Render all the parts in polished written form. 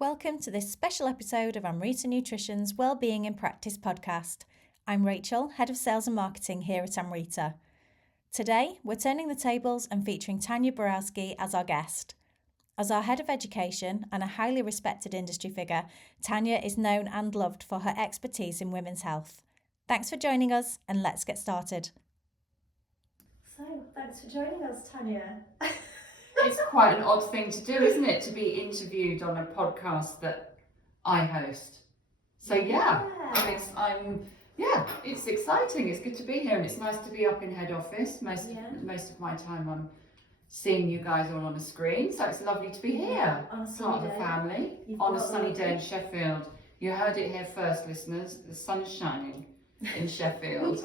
Welcome to this special episode of Amrita Nutrition's Wellbeing in Practice podcast. I'm Rachael, Head of Sales and Marketing here at Amrita. Today, we're turning the tables and featuring Tanya Borowski as our guest. As our Head of Education and a highly respected industry figure, Tanya is known and loved for her expertise in women's health. Thanks for joining us, and let's get started. So, thanks for joining us, Tanya. It's quite an odd thing to do, isn't it, to be interviewed on a podcast that I host? So it's exciting. It's good to be here, and it's nice to be up in head office. Most of my time I'm seeing you guys all on a screen, so it's lovely to be here. On a Part sunny of the day. family on a sunny day in Sheffield. You heard it here first, listeners. The sun is shining in Sheffield.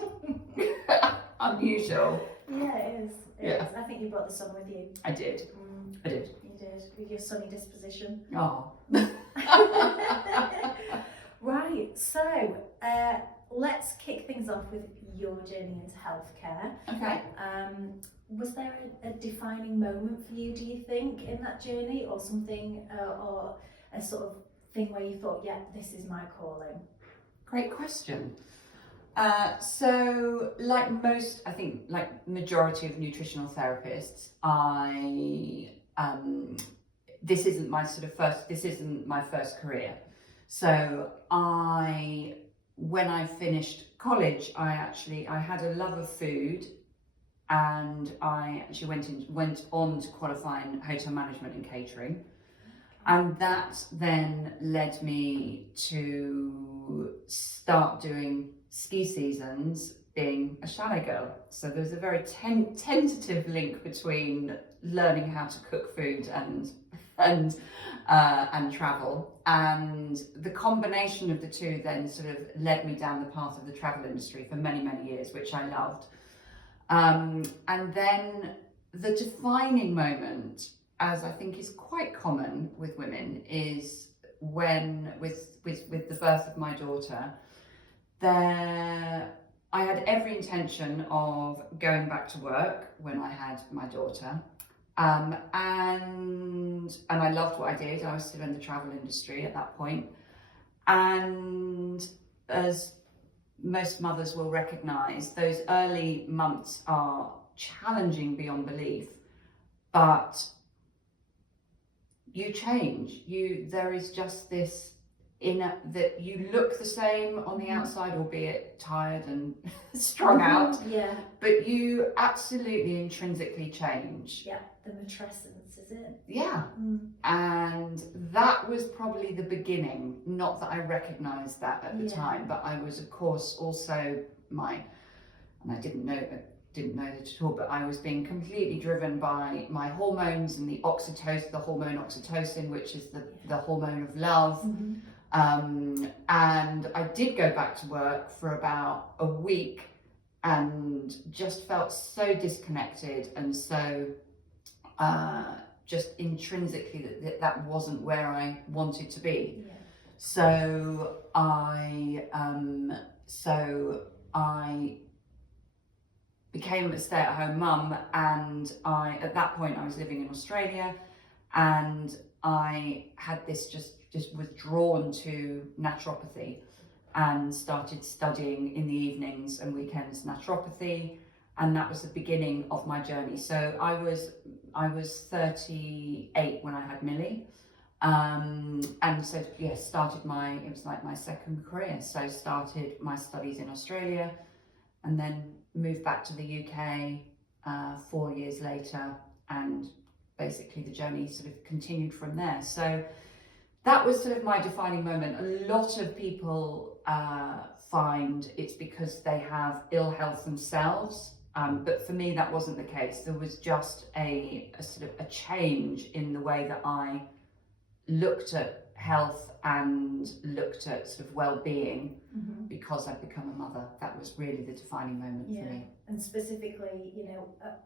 Unusual. Yeah, it is. Yeah. I think you brought the sun with you. I did. You did, with your sunny disposition. Oh. Right, so let's kick things off with your journey into healthcare. Okay. Was there a defining moment for you, do you think, in that journey, or something, or a sort of thing where you thought, yeah, this is my calling? Great question. So like majority of nutritional therapists, this isn't my first career. So when I finished college, I had a love of food, and I actually went on to qualify in hotel management and catering. And that then led me to start doing ski seasons, being a chalet girl. So there's a very tentative link between learning how to cook food and travel. And the combination of the two then sort of led me down the path of the travel industry for many, many years, which I loved. And then the defining moment, as I think is quite common with women, is when with the birth of my daughter, I had every intention of going back to work when I had my daughter, and I loved what I did. I was still in the travel industry at that point, and as most mothers will recognise, those early months are challenging beyond belief, but you change. There is just this that you look the same on the outside, albeit tired and strung out. Yeah. But you absolutely intrinsically change. Yeah, the matrescence, is it? Yeah. And that was probably the beginning. Not that I recognised that at the time, but I was, of course, also and I didn't know that at all, but I was being completely driven by my hormones and the hormone oxytocin, which is the hormone of love. And I did go back to work for about a week and just felt so disconnected, and so just intrinsically that wasn't where I wanted to be. Yeah. So I became a stay-at-home mum, and at that point I was living in Australia, and I had this just was drawn to naturopathy and started studying in the evenings and weekends naturopathy, and that was the beginning of my journey. So I was 38 when I had Millie, and so it was like my second career. So started my studies in Australia, and then moved back to the UK 4 years later, and basically the journey sort of continued from there. So that was sort of my defining moment. A lot of people find it's because they have ill health themselves, but for me that wasn't the case. There was just a sort of a change in the way that I looked at health and looked at sort of well-being, because I'd become a mother. That was really the defining moment for me. And specifically,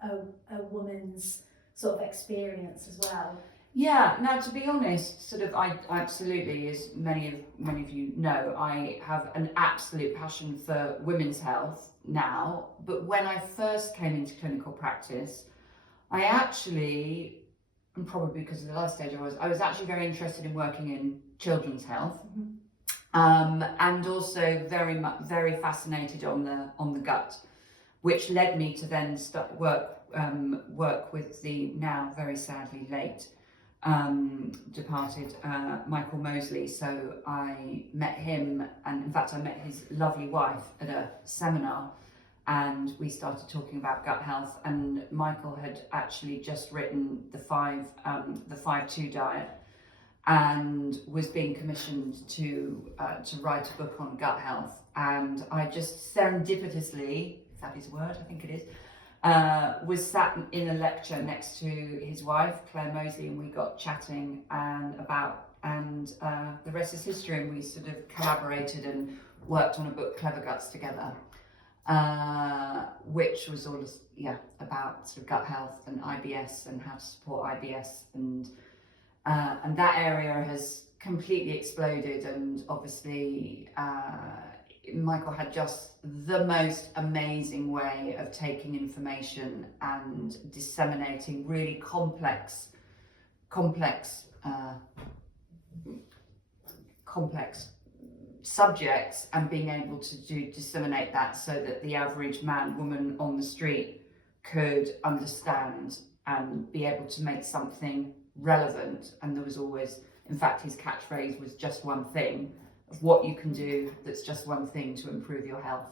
a woman's sort of experience as well. Yeah, now to be honest, sort of I absolutely, as many of you know, I have an absolute passion for women's health now, but when I first came into clinical practice, I actually and probably because of the life stage I was actually very interested in working in children's health, and also very fascinated on the gut, which led me to then start work with the now very sadly late departed Michael Mosley. So I met him, and in fact I met his lovely wife at a seminar, and we started talking about gut health. And Michael had actually just written the 5-2 diet, and was being commissioned to write a book on gut health. And I just serendipitously, if that is a word, I think it is, was sat in a lecture next to his wife, Claire Mosley, and we got chatting and the rest is history, and we sort of collaborated and worked on a book, Clever Guts, together, which was all about sort of gut health and IBS and how to support IBS, and that area has completely exploded. And obviously Michael had just the most amazing way of taking information and disseminating really complex subjects, and being able to disseminate that so that the average man, woman on the street could understand and be able to make something relevant. And there was always, in fact, his catchphrase was just one thing, of what you can do that's just one thing to improve your health.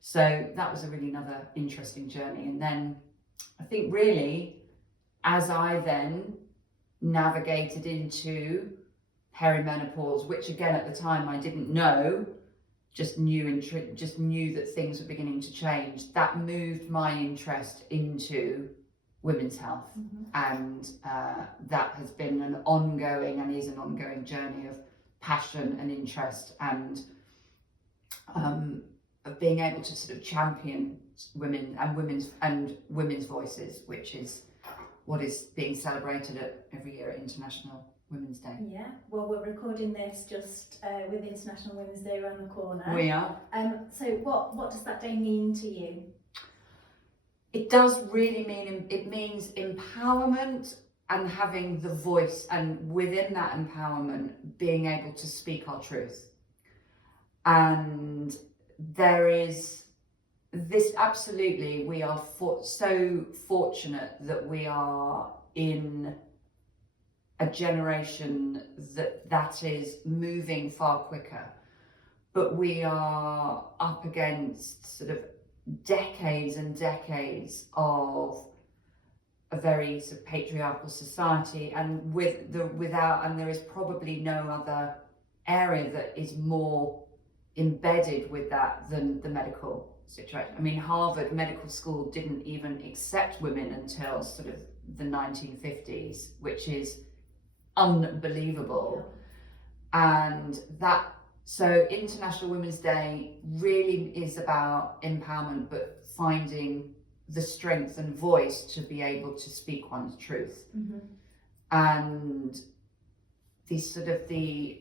So that was a really another interesting journey. And then I think really, as I then navigated into perimenopause, which again at the time I didn't know, just knew that things were beginning to change, that moved my interest into women's health. And that has been an ongoing, and is an ongoing journey of passion and interest, and of being able to sort of champion women and women's voices, which is what is being celebrated at every year at International Women's Day. Yeah, well, we're recording this just with International Women's Day around the corner. We are. So what does that day mean to you? It does really mean, it means empowerment and having the voice, and within that empowerment, being able to speak our truth. And there is this, absolutely, we are so fortunate that we are in a generation that is moving far quicker, but we are up against sort of decades and decades of a very sort of patriarchal society, and and there is probably no other area that is more embedded with that than the medical situation. I mean, Harvard Medical School didn't even accept women until sort of the 1950s, which is unbelievable. And that, so International Women's Day really is about empowerment, but finding the strength and voice to be able to speak one's truth. And the sort of the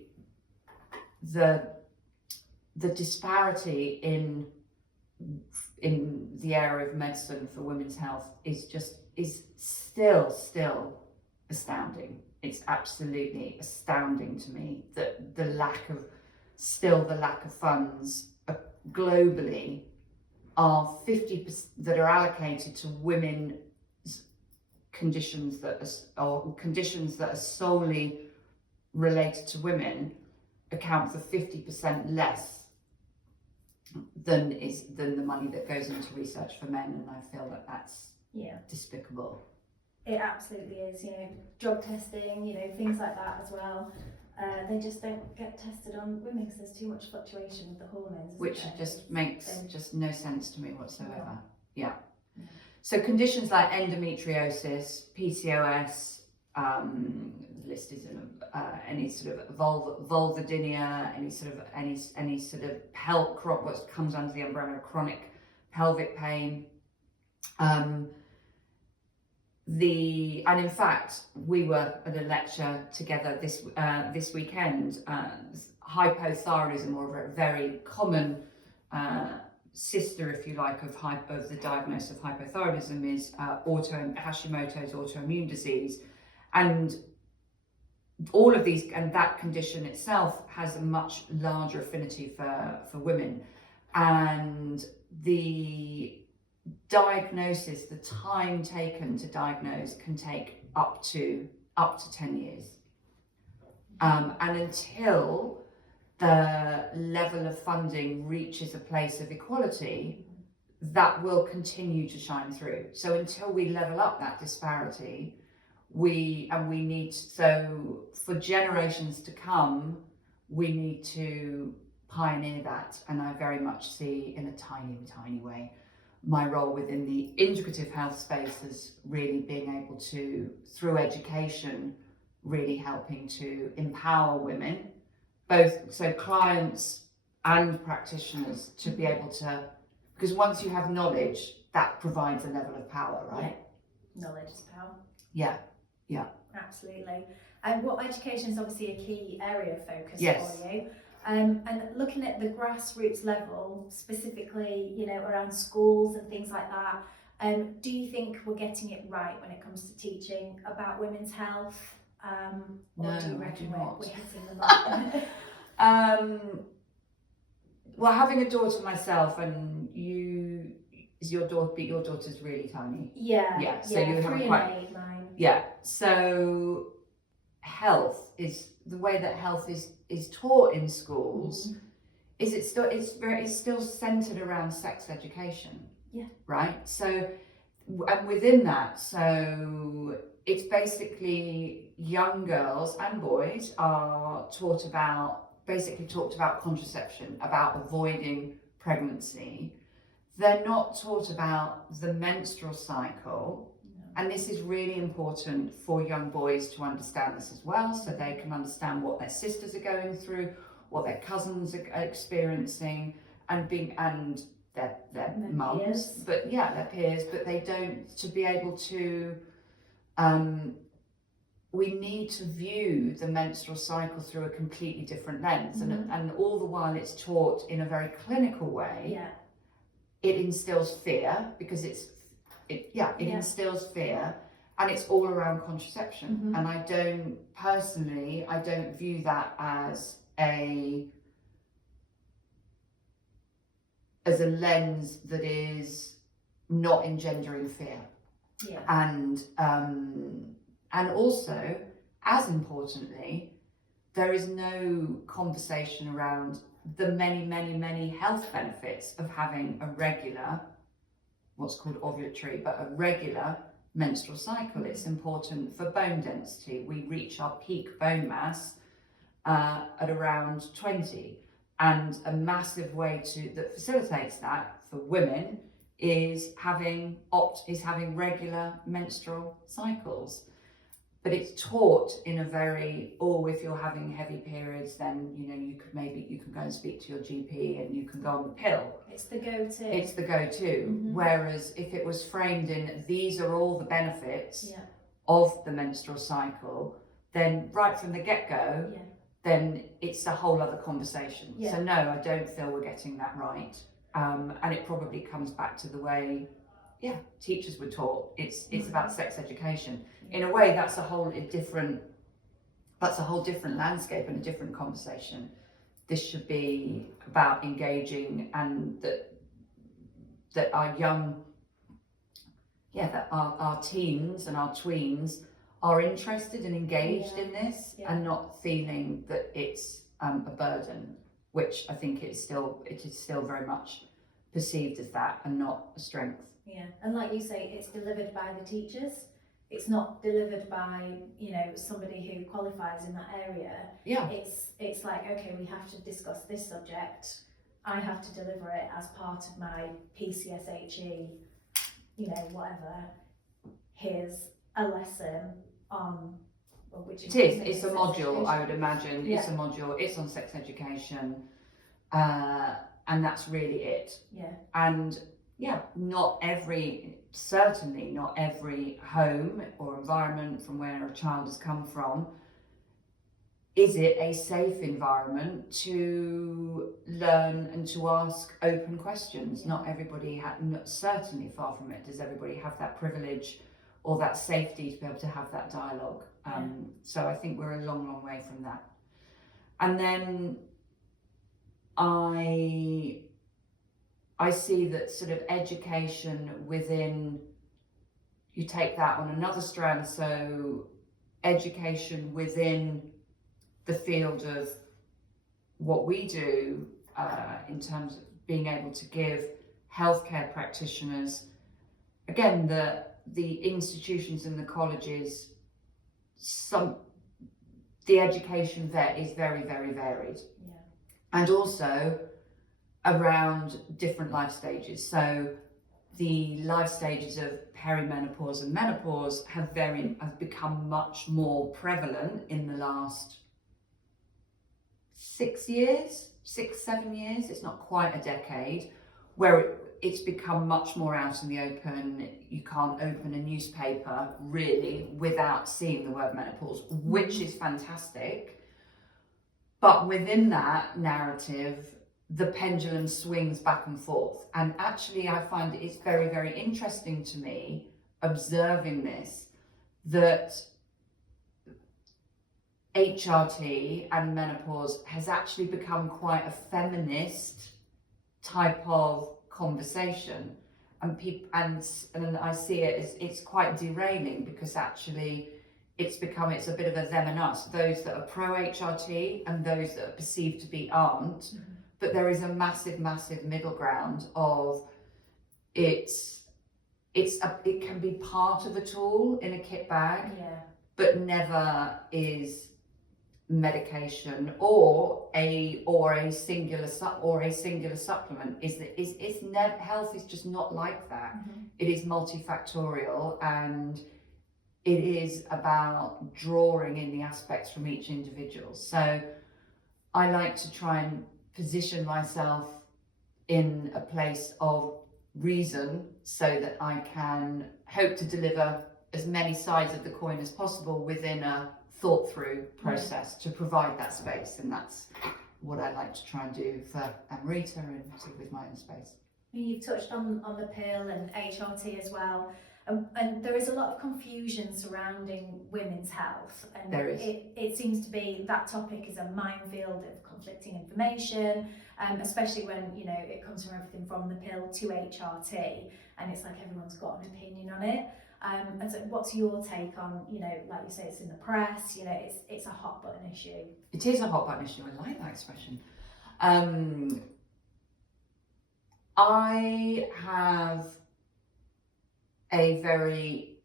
disparity in the area of medicine for women's health is still astounding. It's absolutely astounding to me that the lack of funds globally are 50% that are allocated to women's conditions that are solely related to women, account for 50% less than the money that goes into research for men. And I feel that that's despicable. It absolutely is, drug testing, things like that as well. They just don't get tested on women because there's too much fluctuation with the hormones. Which just makes just no sense to me whatsoever. Yeah. So conditions like endometriosis, PCOS, the list is any sort of vulvodynia, any sort of what comes under the umbrella of chronic pelvic pain. And in fact, we were at a lecture together this weekend. Hypothyroidism, or a very common sister, if you like, of the diagnosis of hypothyroidism, is Hashimoto's autoimmune disease. And all of these, and that condition itself has a much larger affinity for women. And the diagnosis, the time taken to diagnose can take up to 10 years. And until the level of funding reaches a place of equality, that will continue to shine through. So until we level up that disparity, so for generations to come, we need to pioneer that. And I very much see, in a tiny way, my role within the integrative health space as really being able to, through education, really helping to empower women, both so clients and practitioners, to be able to, because once you have knowledge, that provides a level of power, right? Yeah. Knowledge is power. Yeah. Absolutely. And education is obviously a key area of focus Yes. for you. And looking at the grassroots level, specifically, around schools and things like that, do you think we're getting it right when it comes to teaching about women's health? Or do you reckon we're hitting the mark? Well, having a daughter myself, and your daughter's really tiny. Yeah. So you have 3 and 8, 9. Yeah. So health is the way that health is taught in schools. Is it still? It's still centered around sex education. Yeah. Right. So, and within that, so it's basically young girls and boys are talked about contraception, about avoiding pregnancy. They're not taught about the menstrual cycle. And this is really important for young boys to understand this as well, so they can understand what their sisters are going through, what their cousins are experiencing, and their mums, but their peers, but they don't, to be able to, we need to view the menstrual cycle through a completely different lens. And all the while it's taught in a very clinical way. Yeah. It instills fear, because it instills fear, and it's all around contraception. And I don't view that as a lens that is not engendering fear. Yeah. And also, as importantly, there is no conversation around the many health benefits of having a regular, what's called ovulatory, but a regular menstrual cycle. It's important for bone density. We reach our peak bone mass at around 20, and a massive way that facilitates that for women is having regular menstrual cycles. But it's taught in a very, if you're having heavy periods, then you can go and speak to your GP and you can go on the pill. It's the go-to. It's the go-to. Whereas if it was framed in, these are all the benefits of the menstrual cycle, then right from the get-go, then it's a whole other conversation. Yeah. So no, I don't feel we're getting that right. And it probably comes back to the way teachers were taught. It's about sex education. In a way, that's a whole different landscape and a different conversation. This should be about engaging, and that our young, that our teens and our tweens are interested and engaged in this, and not feeling that it's a burden, which I think it is still very much perceived as that and not a strength. Yeah, and like you say, it's delivered by the teachers. It's not delivered by, somebody who qualifies in that area. Yeah. It's like, okay, we have to discuss this subject. I have to deliver it as part of my PCSHE, whatever. Here's a lesson on which it is. It's a module, education. I would imagine. Yeah. It's a module. It's on sex education, and that's really it. Yeah. And certainly not every home or environment from where a child has come from, is it a safe environment to learn and to ask open questions. Not everybody, certainly far from it, does everybody have that privilege or that safety to be able to have that dialogue. So I think we're a long, long way from that. And then I see that sort of education within, you take that on another strand, so education within the field of what we do in terms of being able to give healthcare practitioners, again, the institutions and the colleges, the education there is very, very varied. Yeah. And also around different life stages. So the life stages of perimenopause and menopause have become much more prevalent in the last 6 years, 7 years. It's not quite a decade, where it's become much more out in the open. You can't open a newspaper really without seeing the word menopause, which is fantastic. But within that narrative, the pendulum swings back and forth. And actually, I find it's very, very interesting to me, observing this, that HRT and menopause has actually become quite a feminist type of conversation. And I see it as it's quite derailing, because actually it's a bit of a them and us, those that are pro HRT and those that are perceived to be aren't. But there is a massive, massive middle ground of it can be part of a tool in a kit bag, but never is medication or a singular supplement. Health is just not like that. It is multifactorial, and it is about drawing in the aspects from each individual. So I like to try and position myself in a place of reason, so that I can hope to deliver as many sides of the coin as possible within a thought through process to provide that space. And that's what I like to try and do for Amrita and with my own space. You've touched on the pill and HRT as well. And there is a lot of confusion surrounding women's health, and there is. It seems to be that topic is a minefield of conflicting information, especially when it comes from everything from the pill to HRT, and it's like everyone's got an opinion on it. And so what's your take on, like you say, it's in the press, it's a hot button issue. It is a hot button issue. I like that expression. I have a very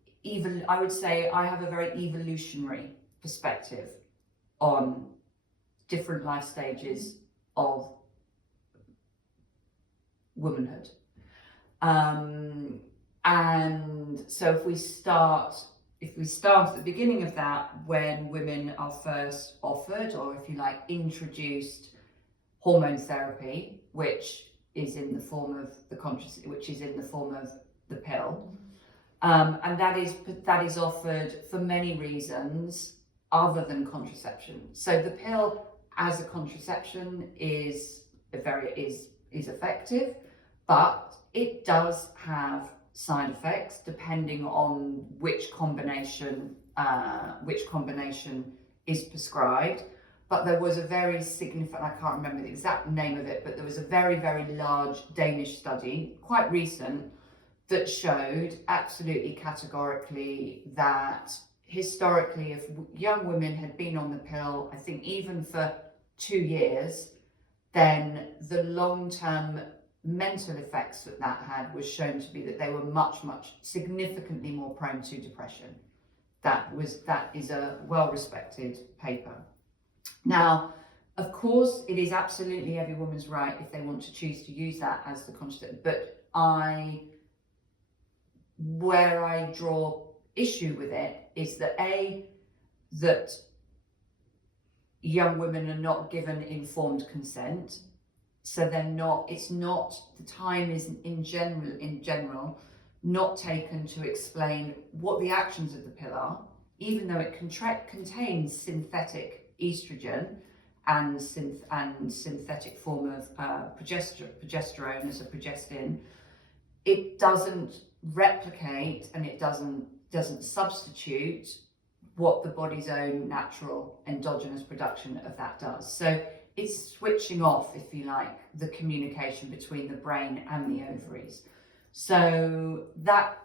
evolutionary perspective on different life stages of womanhood. And so if we start at the beginning of that, when women are first offered, or if you like, introduced hormone therapy, which is in the form of the pill. And that is offered for many reasons other than contraception. So the pill as a contraception is effective, but it does have side effects depending on which combination is prescribed. But there was a very significant, I can't remember the exact name of it, but there was a very, very large Danish study, quite recent, that showed absolutely categorically that historically, if young women had been on the pill, I think even for 2 years, then the long-term mental effects that had was shown to be that they were much, much significantly more prone to depression. That is a well-respected paper. Now, of course, it is absolutely every woman's right if they want to choose to use that as the contraceptive, but where I draw issue with it is that that young women are not given informed consent, so the time is in general not taken to explain what the actions of the pill are, even though it contains synthetic estrogen and synthetic form of progesterone as a progestin. It doesn't replicate, and doesn't substitute what the body's own natural endogenous production of that does. So it's switching off, if you like, the communication between the brain and the ovaries. So that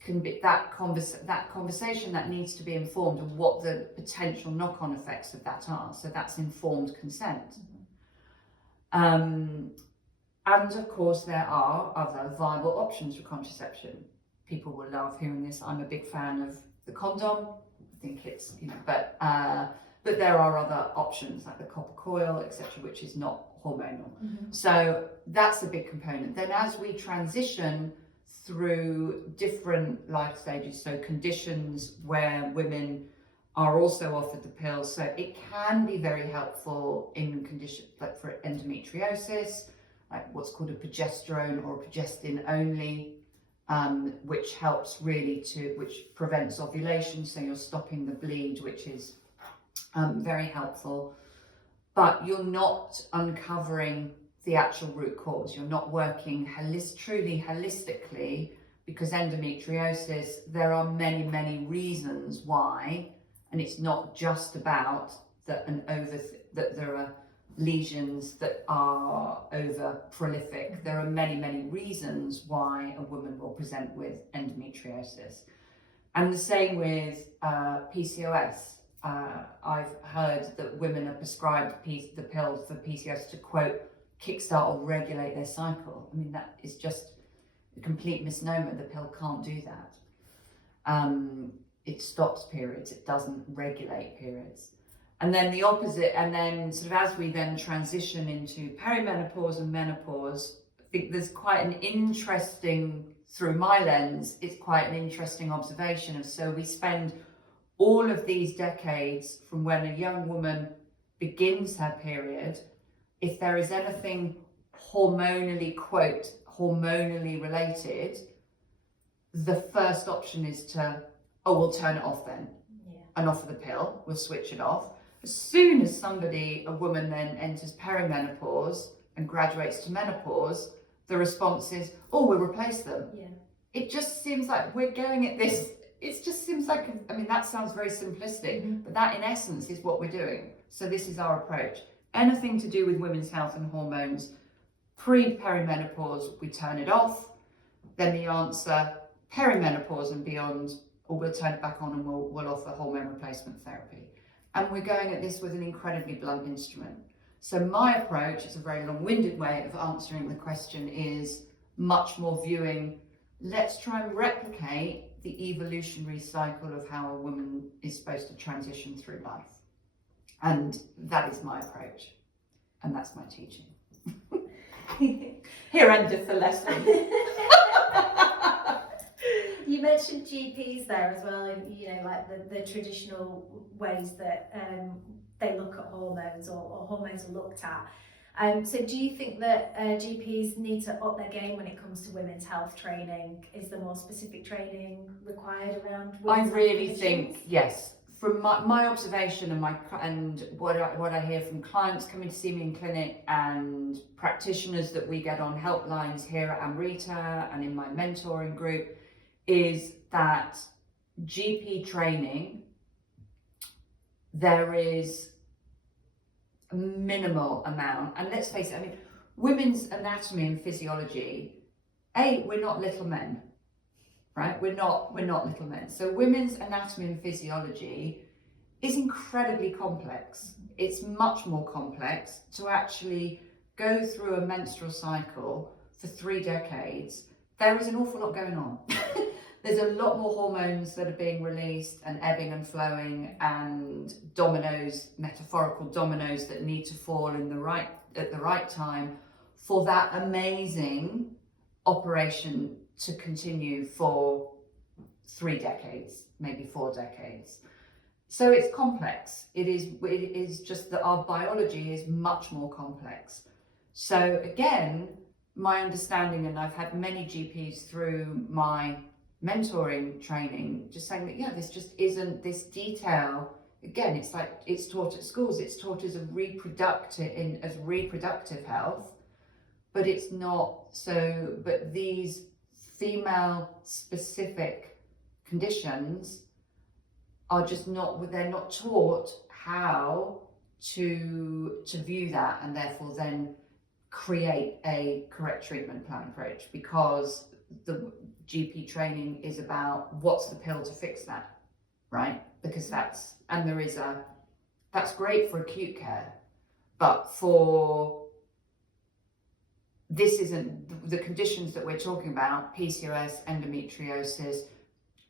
can be that conversation that needs to be informed of what the potential knock-on effects of that are. So that's informed consent. And of course, there are other viable options for contraception. People will love hearing this. I'm a big fan of the condom. I think it's, but there are other options like the copper coil, etc., which is not hormonal. So that's a big component. Then as we transition through different life stages, so conditions where women are also offered the pill, so it can be very helpful in conditions like for endometriosis, like what's called a progesterone or progestin only, which helps really which prevents ovulation, so you're stopping the bleed, which is very helpful. But you're not uncovering the actual root cause. You're not working truly holistically, because endometriosis, there are many, many reasons why, and it's not just about that there are lesions that are over prolific. There are many, many reasons why a woman will present with endometriosis. And the same with PCOS. I've heard that women are prescribed the pill for PCOS to, quote, kickstart or regulate their cycle. I mean, that is just a complete misnomer. The pill can't do that. It stops periods, it doesn't regulate periods. And then the opposite, and then sort of as we then transition into perimenopause and menopause, I think there's quite an interesting, through my lens, it's quite an interesting observation of, so we spend all of these decades from when a young woman begins her period, if there is anything hormonally, quote, hormonally related, the first option is to, we'll turn it off then, and offer the pill, we'll switch it off. As soon as a woman then enters perimenopause and graduates to menopause, the response is, we'll replace them. Yeah. It just seems like we're going at this, it just seems like, that sounds very simplistic, but that in essence is what we're doing. So this is our approach. Anything to do with women's health and hormones, pre-perimenopause, we turn it off. Then the answer, perimenopause and beyond, or we'll turn it back on and we'll offer hormone replacement therapy. And we're going at this with an incredibly blunt instrument. So my approach, it's a very long-winded way of answering the question, is much more viewing, let's try and replicate the evolutionary cycle of how a woman is supposed to transition through life. And that is my approach. And that's my teaching. Here endeth the lesson. You mentioned GPs there as well, and like the traditional ways that they look at hormones or hormones are looked at. So do you think that GPs need to up their game when it comes to women's health training? Is there more specific training required around women's I really think, yes. From my observation and what I hear from clients coming to see me in clinic and practitioners that we get on helplines here at Amrita and in my mentoring group, is that GP training, there is a minimal amount, and let's face it, women's anatomy and physiology, we're not little men, right? We're not little men. So women's anatomy and physiology is incredibly complex. It's much more complex to actually go through a menstrual cycle for 3 decades. There is an awful lot going on. There's a lot more hormones that are being released and ebbing and flowing, and metaphorical dominoes that need to fall at the right time for that amazing operation to continue for 3 decades, maybe 4 decades. So it's complex. It is just that our biology is much more complex. So again, my understanding, and I've had many GPs through my mentoring training just saying that, this just isn't this detail. Again, it's like it's taught at schools, it's taught as reproductive health, but it's not so. But these female specific conditions are just not, they're not taught how to view that, and therefore then create a correct treatment plan approach, because the GP training is about what's the pill to fix that, right? Because that's great for acute care, but for this isn't the conditions that we're talking about: PCOS, endometriosis,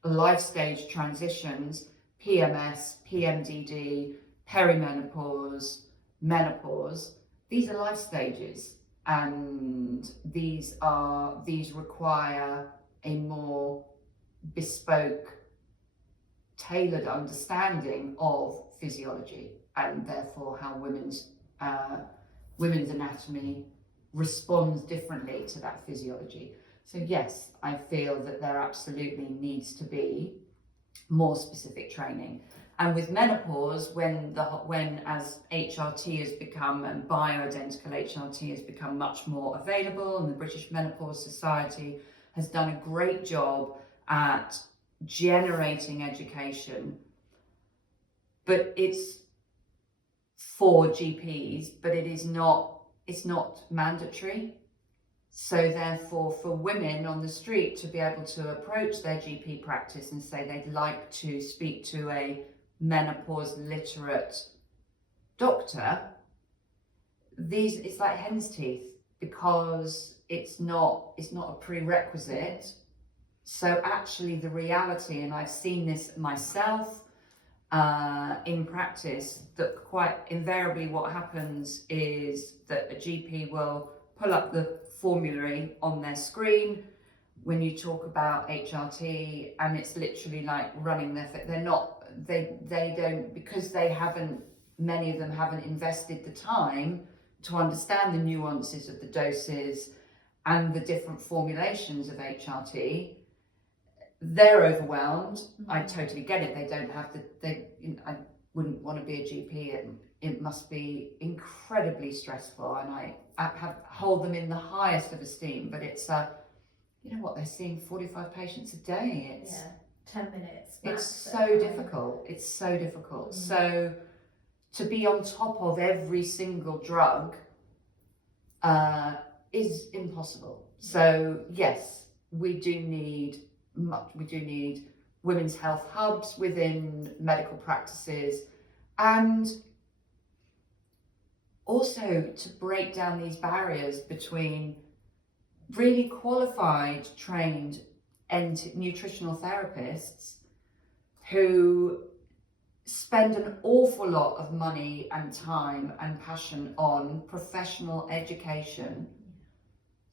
life stage transitions, PMS, PMDD, perimenopause, menopause. These are life stages, and these require a more bespoke, tailored understanding of physiology, and therefore how women's anatomy responds differently to that physiology. So yes, I feel that there absolutely needs to be more specific training. And with menopause, when as HRT has become, and bioidentical HRT has become much more available, and the British Menopause Society has done a great job at generating education, but it's for GPs, but it's not mandatory. So therefore, for women on the street to be able to approach their GP practice and say they'd like to speak to a menopause literate doctor, it's like hen's teeth, because it's not a prerequisite. So actually the reality, and I've seen this myself in practice, that quite invariably what happens is that a GP will pull up the formulary on their screen when you talk about HRT, and it's literally like running they don't, because many of them haven't invested the time to understand the nuances of the doses and the different formulations of HRT. They're overwhelmed. I totally get it. They don't have I wouldn't want to be a GP. It must be incredibly stressful, and I hold them in the highest of esteem. But it's you know what, they're seeing 45 patients a day. It's 10 minutes. It's so difficult. It's so difficult. So to be on top of every single drug is impossible. So yes, we do need women's health hubs within medical practices, and also to break down these barriers between really qualified, trained nutritional therapists who spend an awful lot of money and time and passion on professional education.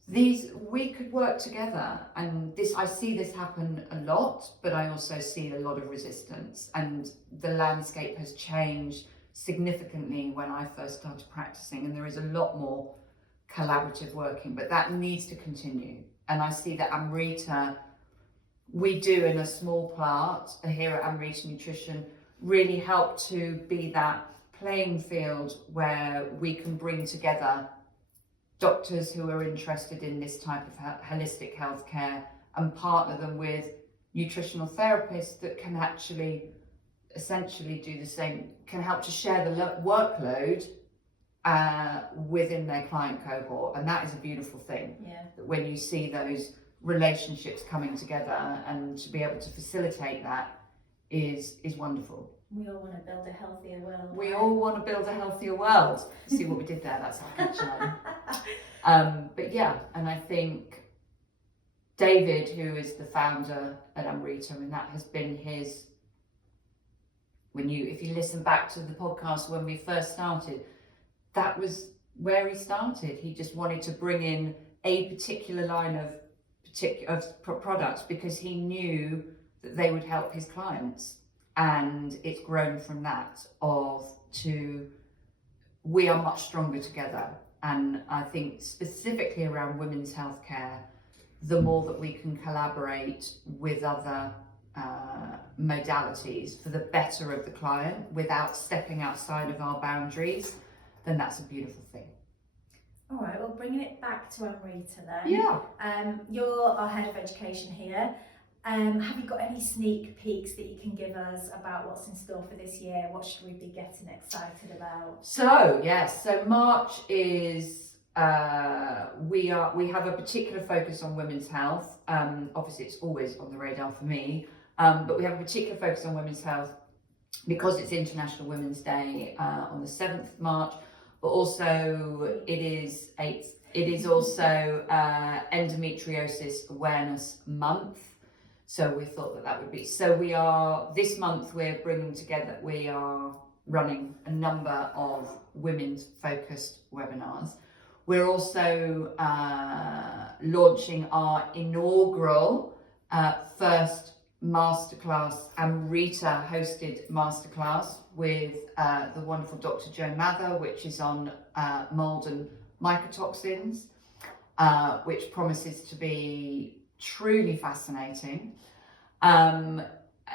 We could work together, and I see this happen a lot, but I also see a lot of resistance, and the landscape has changed significantly when I first started practicing, and there is a lot more collaborative working, but that needs to continue. And I see that Amrita, we do in a small part here at Amrita Nutrition, really help to be that playing field where we can bring together doctors who are interested in this type of holistic healthcare and partner them with nutritional therapists that can actually essentially do the same, can help to share the workload within their client cohort. And that is a beautiful thing. Yeah. When you see those relationships coming together, and to be able to facilitate that is wonderful. We all want to build a healthier world. We all want to build a healthier world. See what we did there? That's our catchline. But yeah, and I think David, who is the founder at Amrita, and that has been his. If you listen back to the podcast when we first started, that was where he started. He just wanted to bring in a particular line of products because he knew that they would help his clients. And it's grown from that we are much stronger together. And I think specifically around women's healthcare, the more that we can collaborate with other modalities for the better of the client without stepping outside of our boundaries, then that's a beautiful thing. All right, well, bringing it back to Amrita then. Yeah. You're our head of education here. Have you got any sneak peeks that you can give us about what's in store for this year? What should we be getting excited about? So yes, so March is we have a particular focus on women's health. Obviously, it's always on the radar for me, but we have a particular focus on women's health because it's International Women's Day on the 7th of March, but also it is also Endometriosis Awareness Month. So we thought that would be, this month we are running a number of women's focused webinars. We're also launching our inaugural first masterclass, Amrita hosted masterclass with the wonderful Dr. Jo Mather, which is on mold and mycotoxins, which promises to be truly fascinating. And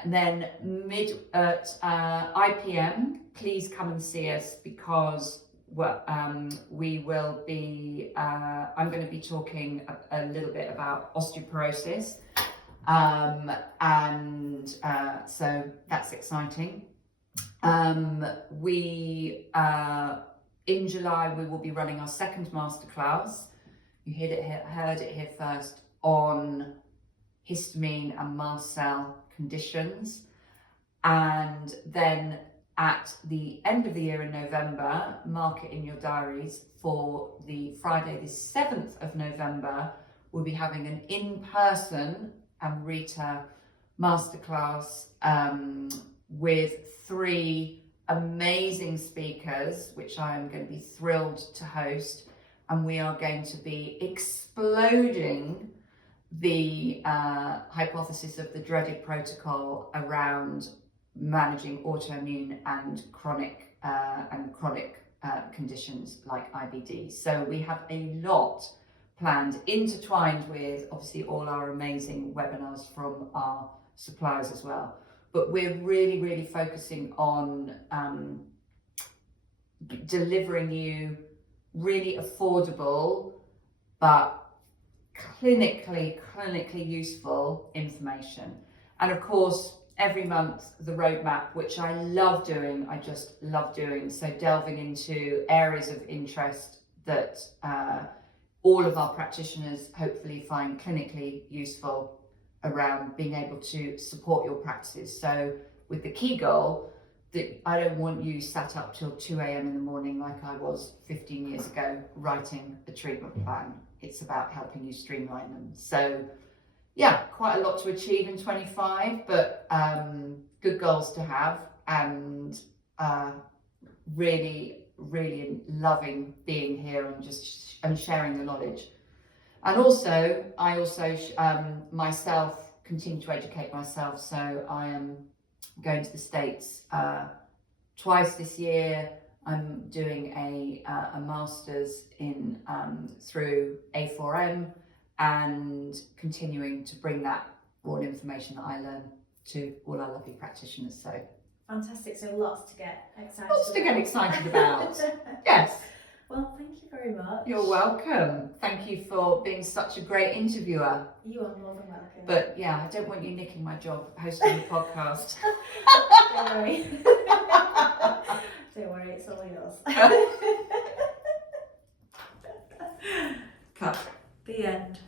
then at IPM, please come and see us because we will be, I'm going to be talking a little bit about osteoporosis. So that's exciting. In July, we will be running our second masterclass. You heard it here first, on histamine and mast cell conditions. And then at the end of the year in November, mark it in your diaries, for the Friday the 7th of November, we'll be having an in-person Amrita masterclass with 3 amazing speakers, which I am going to be thrilled to host. And we are going to be exploding the hypothesis of the dreaded protocol around managing autoimmune and chronic conditions like IBD. So we have a lot planned, intertwined with obviously all our amazing webinars from our suppliers as well. But we're really, really focusing on delivering you really affordable but clinically useful information. And of course, every month the roadmap, which I love doing, I just love doing. So delving into areas of interest that all of our practitioners hopefully find clinically useful around being able to support your practices. So with the key goal that I don't want you sat up till 2 a.m. in the morning like I was 15 years ago writing a treatment plan. It's about helping you streamline them. So yeah, quite a lot to achieve in 25, but good goals to have, and really loving being here and sharing the knowledge. And also, I myself continue to educate myself. So I am going to the States twice this year. I'm doing a master's in through A4M, and continuing to bring that raw information that I learn to all our lovely practitioners. So fantastic. So lots to get excited about. Yes. Well, thank you very much. You're welcome. Thank you for being such a great interviewer. You are more than welcome. But yeah, I don't want you nicking my job hosting the podcast. Don't worry. Don't worry, it's all yours. Cut. The end.